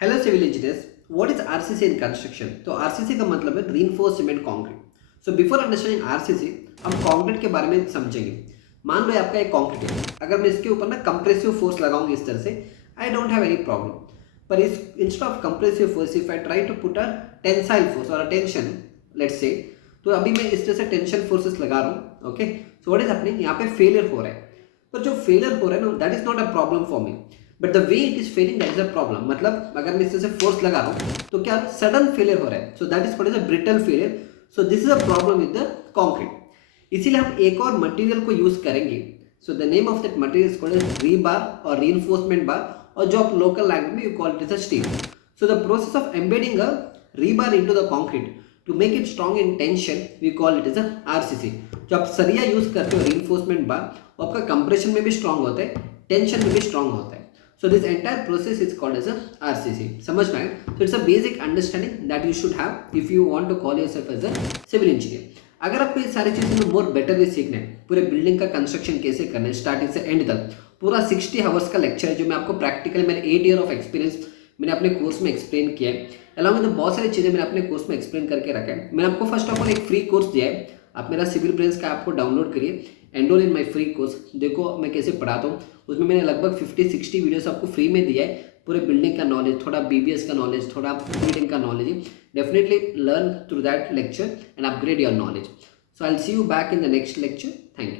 Hello civil engineers, what is RCC in construction. तो RCC का मतलब है reinforced cement concrete. So before understanding RCC हम concrete के बारे में समझेंगे। मान लो आपका एक कंक्रीट है, अगर मैं इसके ऊपर ना कंप्रेसिव फोर्स लगाऊंगी इस तरह से, I don't have any problem. पर इस instead of compressive force if I try to put a tensile force और अ टेंशन, लेट्स से, तो अभी मैं इस तरह से टेंशन फोर्सेस लगा रहा हूँ। Okay, so what is happening, यहाँ पे फेलियर हो रहा है। पर जो फेलियर हो रहा है ना, that is not a problem for me, but the way it is failing that is a problem. मतलब अगर मैं इस तरह से फोर्स लगा रहा हूँ तो क्या सडन फेलियर हो रहा है, so that is called as a brittle failure. So this is a problem with the concrete. इसीलिए हम एक और मटेरियल को यूज करेंगे। So the name of that material is called as rebar और रीइंफोर्समेंट बार, और जो आप लोकल लैंग्वेज में you call it as a steel. So the process of embedding a rebar into the concrete to make it strong in tension we call it as a RCC। जो आप सरिया use करते हो reinforcement बार, वो आपका compression में भी strong होता है, टेंशन में भी स्ट्रांग होता है। So this entire process is called as a RCC। समझ में आया? So it's a basic understanding that you should have if you want to call yourself as a civil engineer. अगर आपको ये सारी चीज़ें में मोर बेटर वे सीखना है, पूरे बिल्डिंग का कंस्ट्रक्शन कैसे करना है स्टार्टिंग से एंड तक, पूरा 60 आवर्स का लेक्चर है जो मैं आपको प्रैक्टिकली मेरे 8 ईयर ऑफ एक्सपीरियंस मैंने अपने कोर्स में एक्सप्लेन किया है। अलॉन्ग विद बहुत सारी चीज़ें मैंने अपने कोर्स में एक्सप्लेन करके रखा है। मैंने आपको फर्स्ट ऑफ ऑल एक फ्री कोर्स दिया है, आप मेरा सिविल ब्रेंस का आपको डाउनलोड करिए, enrol in my free course. देखो मैं कैसे पढ़ाता हूँ, उसमें मैंने लगभग 50-60 वीडियोस आपको फ्री में दिया है। पूरे बिल्डिंग का नॉलेज, थोड़ा बीबीएस का नॉलेज, थोड़ा बिल्डिंग का knowledge. Definitely learn through that lecture and upgrade your knowledge. So I will see you back in the next lecture. Thank you.